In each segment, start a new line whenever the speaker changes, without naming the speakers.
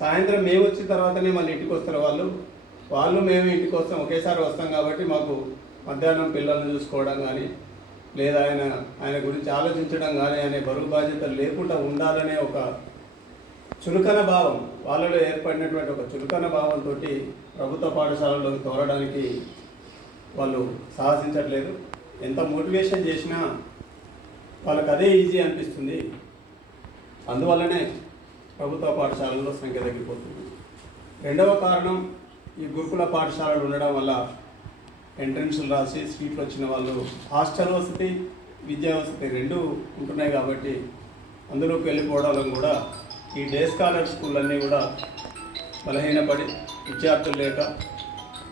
సాయంత్రం మేము వచ్చిన తర్వాతనే మళ్ళీ ఇంటికి వస్తారు వాళ్ళు. వాళ్ళు మేము ఇంటికి వస్తాం ఒకేసారి వస్తాం కాబట్టి మాకు మధ్యాహ్నం పిల్లల్ని చూసుకోవడం కానీ లేదా ఆయన ఆయన గురించి ఆలోచించడం కానీ అనే బరువు బాధ్యతలు లేకుండా ఉండాలనే ఒక చురుకన భావం వాళ్ళలో ఏర్పడినటువంటి ఒక చురుకన భావంతో ప్రభుత్వ పాఠశాలలోకి తోరడానికి వాళ్ళు సాహసించట్లేదు. ఎంత మోటివేషన్ చేసినా వాళ్ళకి అదే ఈజీ అనిపిస్తుంది. అందువల్లనే ప్రభుత్వ పాఠశాలల్లో సంఖ్య తగ్గిపోతుంది. రెండవ కారణం ఈ గురుకుల పాఠశాలలు ఉండడం వల్ల ఎంట్రన్స్లు రాసి సీట్లు వచ్చిన వాళ్ళు హాస్టల్ వసతి విద్యా వసతి రెండు ఉంటున్నాయి కాబట్టి అందులోకి వెళ్ళిపోవడం కూడా ఈ డే స్కాలర్ స్కూళ్ళన్నీ కూడా బలహీనపడి విద్యార్థులు లేక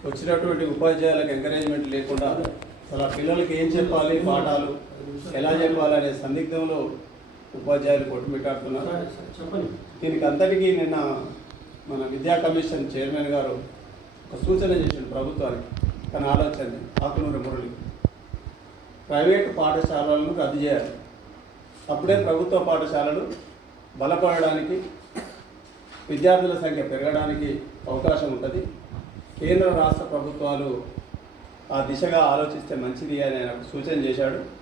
వచ్చినటువంటి ఉపాధ్యాయులకు ఎంకరేజ్మెంట్ లేకుండా అసలు ఆ పిల్లలకి ఏం చెప్పాలి పాఠాలు ఎలా చెప్పాలి అనే సందిగ్ధంలో ఉపాధ్యాయులు కొట్టుమిట్టాడుతున్నారు.
చెప్పండి.
దీనికి అంతటికీ నిన్న మన విద్యా కమిషన్ చైర్మన్ గారు ఒక సూచన చేసిండు ప్రభుత్వానికి. తన ఆలోచన ఆకునూరి మురళి. ప్రైవేటు పాఠశాలలను రద్దు చేయాలి. అప్పుడే ప్రభుత్వ పాఠశాలలు బలపడడానికి విద్యార్థుల సంఖ్య పెరగడానికి అవకాశం ఉంటుంది. కేంద్ర రాష్ట్ర ప్రభుత్వాలు ఆ దిశగా ఆలోచిస్తే మంచిది అని ఆయన సూచన చేశాడు.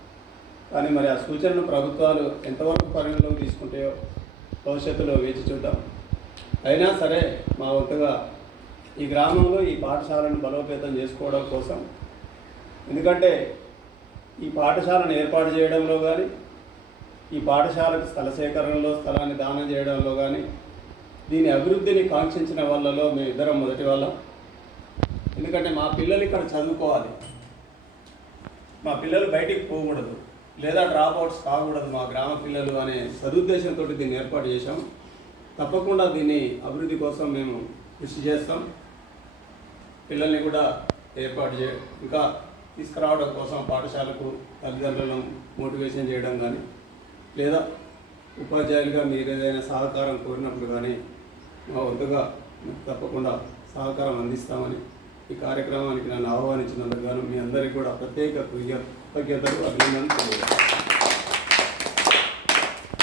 కానీ మరి ఆ సూచనను ప్రభుత్వాలు ఎంతవరకు పరిగణలోకి తీసుకుంటాయో భవిష్యత్తులో వేచి చూద్దాం. అయినా సరే మా వంతుగా ఈ గ్రామంలో ఈ పాఠశాలను బలోపేతం చేసుకోవడం కోసం ఎందుకంటే ఈ పాఠశాలను ఏర్పాటు చేయడంలో కానీ ఈ పాఠశాలకు స్థల సేకరణలో స్థలాన్ని దానం చేయడంలో కానీ దీని అభివృద్ధిని కాంక్షించిన వాళ్ళలో మేము ఇద్దరం మొదటి వాళ్ళం. ఎందుకంటే మా పిల్లలు ఇక్కడ చదువుకోవాలి. మా పిల్లలు బయటికి పోకూడదు. లేదా డ్రాప్ అవుట్స్ కాకూడదు మా గ్రామ పిల్లలు అనే సదుద్దేశంతో దీన్ని ఏర్పాటు చేశాం తప్పకుండా దీన్ని అభివృద్ధి కోసం మేము కృషి చేస్తాం. పిల్లల్ని కూడా ఏర్పాటు చే ఇంకా తీసుకురావడం కోసం పాఠశాలకు తల్లిదండ్రులను మోటివేషన్ చేయడం కానీ లేదా ఉపాధ్యాయులుగా మీరు ఏదైనా సహకారం కోరినప్పుడు కానీ మా వద్దగా తప్పకుండా సహకారం అందిస్తామని ఈ కార్యక్రమానికి నన్ను ఆహ్వానించినందుకు గాను మీ అందరికీ కూడా ప్రత్యేక కృతజ్ఞతలు అభినందనలు